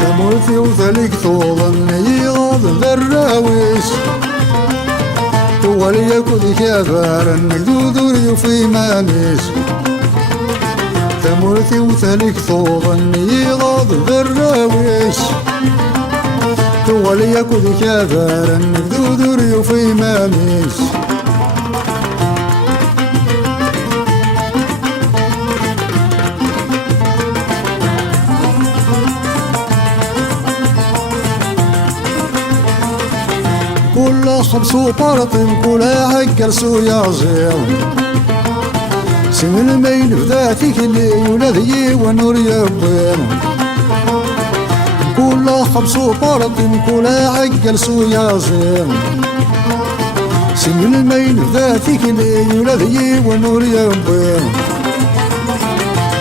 تموتي وثلك طولني غاض الراويش وليكن كبارا مجدود في مانيش تموتي وثلك طولني غاض الراويش وليكن كبارا مجدود في مانيش كل خمس وبرط كل عكرسو يا زير سمن المين بذاتك اللي ولدي ونور يبير كل خمس وبرط كل عكرسو يا زير سمن المين بذاتك اللي ولدي ونور يبير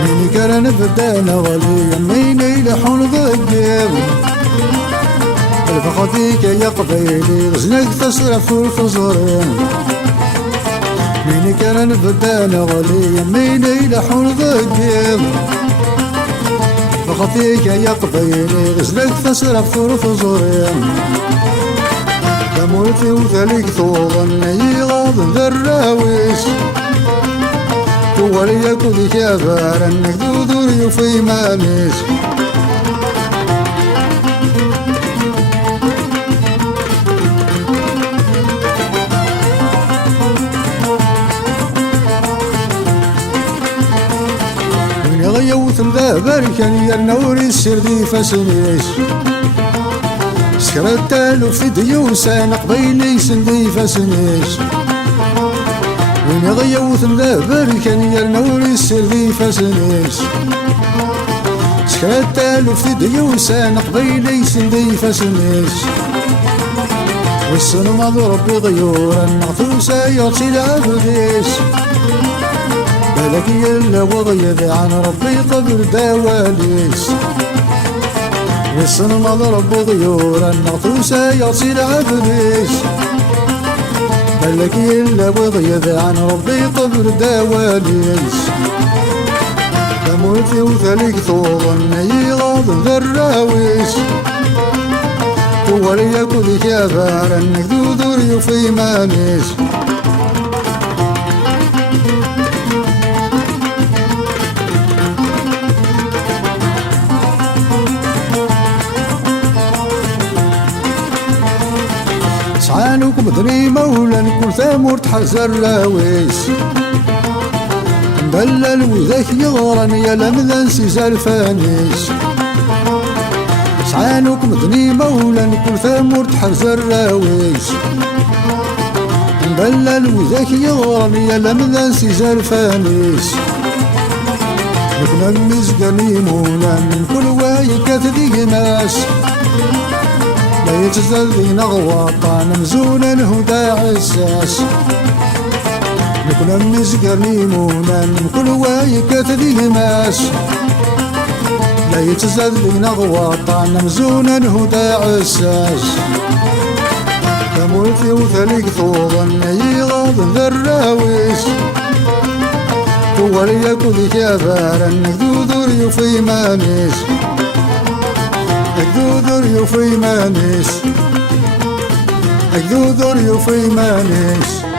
من كرن بدانا غلي مين يلحون ضجير الفخذيك يا قبيلي غزنك تصرف الفزورين مين كان بدانا غلي مين يلحون ضجيب الفخذيك يا قبيلي غزنك تصرف الفزورين تموتي وثليك طوضني غاض الراويش وليكن كبارا مجدود في مانيش غيوت مذابر كان يرنور السردي فسنيش سكرت له في ديوسان قبيلي سندي فسنيش وين غيوت مذابر كان يرنور السردي فسنيش سكرت له في ديوسان قبيلي سندي فسنيش والسن ما ربي غيورا نعطوسا يعطي العبديش بالك يلا وغيب عن ربي قبر دواليس والسن مضرب غيورا نغطوسا يصير عبديس بالك يلا وغيب عن ربي قبر دواليس تموتي وثليك طوضني غاض الراويس وليكن كبارا مجدود في مانيش سعانكم ذري مولا كل ثامور تحزر راويس مبلل وذاك يغرن يا لمذا سيزال فانيس سعانكم ذري مولا كل ثامور تحزر راويس مبلل وذاك يغرن يا لمذا سيزال فانيس نكنا المزقني مولا من كل وايكات ذي ناس لا يتزل ذينا غواطا نمزونا الهدى عساس نكون مزقر ليمونا من كل وايكات ذي ماس لا يتزل ذينا غواطا نمزونا الهدى عساس تموتي وثليك طوضني غاض الراويس وليكن كبارا مجدود في مانيش أجدود في مانيش أجدود في مانيش